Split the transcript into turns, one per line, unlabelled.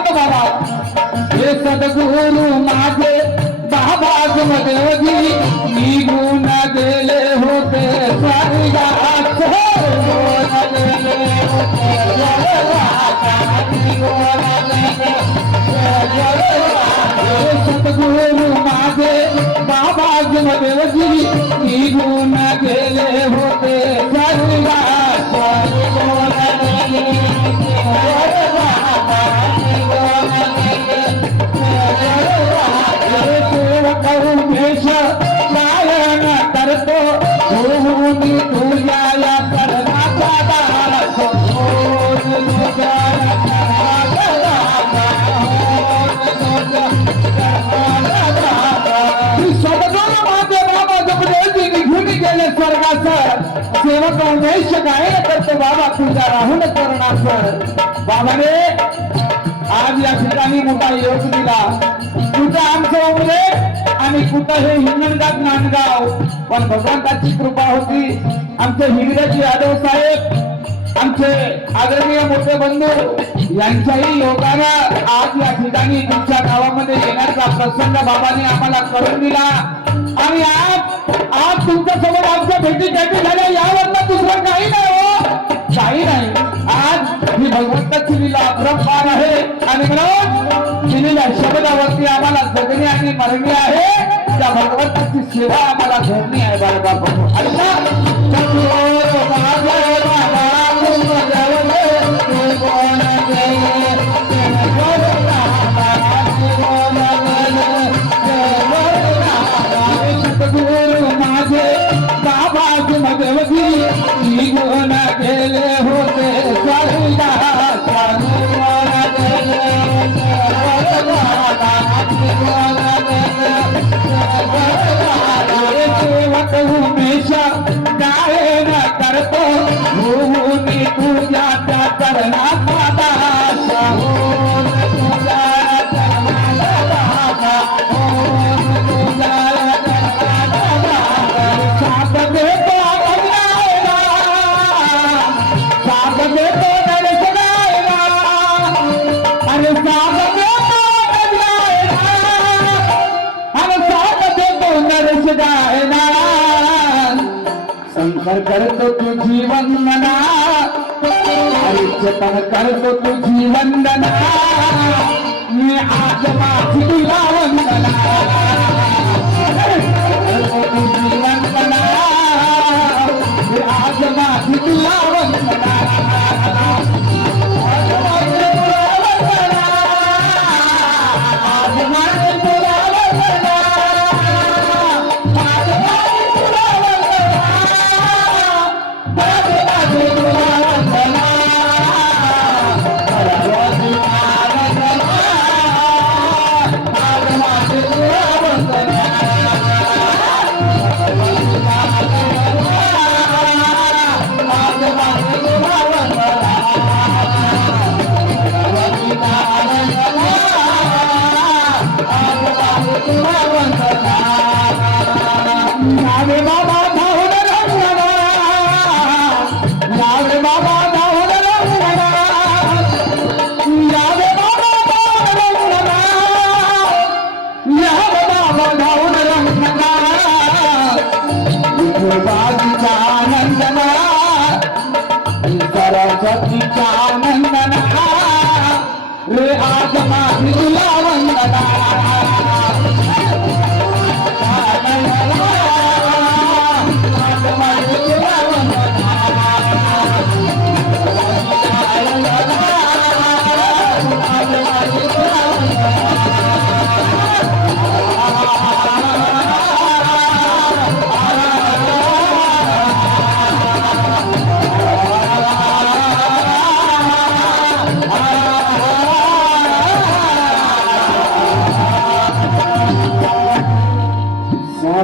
बाप बाबा. हे सद्गुरू माझे बाबाच मदगी निघून गेले होते सद्गुरू माझे बाबाच मदगी निघून गेले होते सर्वा सेवक उमेश काय करतो बाबा तुझ्या राहुल करणार बाबाने आज या ठिकाणी मोठा योग दिला. कुठं आमचं उमले आणि कुठं हे हिंगणगाव नांदगाव. पण भगवंताची कृपा होती. आमचे हिंगराजी यादव साहेब आमचे आदरणीय मोठे बंधू यांच्याही योगानं आज या ठिकाणी तुमच्या गावामध्ये येण्याचा प्रसंग बाबाने आम्हाला करून दिला. आणि आज आज तुमच्यासमोर आमच्या भेटी गाठी झाल्या यावर दुसरं काही नाही हो. काही नाही. आज ही भगवंताची लिला अपरंपार आहे. आणि म्हणून दिलेल्या शब्दावरती आम्हाला जगणे आणि मरणे आहे. त्या भगवंताची सेवा आम्हाला धरणी आहे बाळगा शंकर करतो तुझी वंदना हरिचतन करतो तुझी वंदना मी आज माझी तुला वंदना आनंदना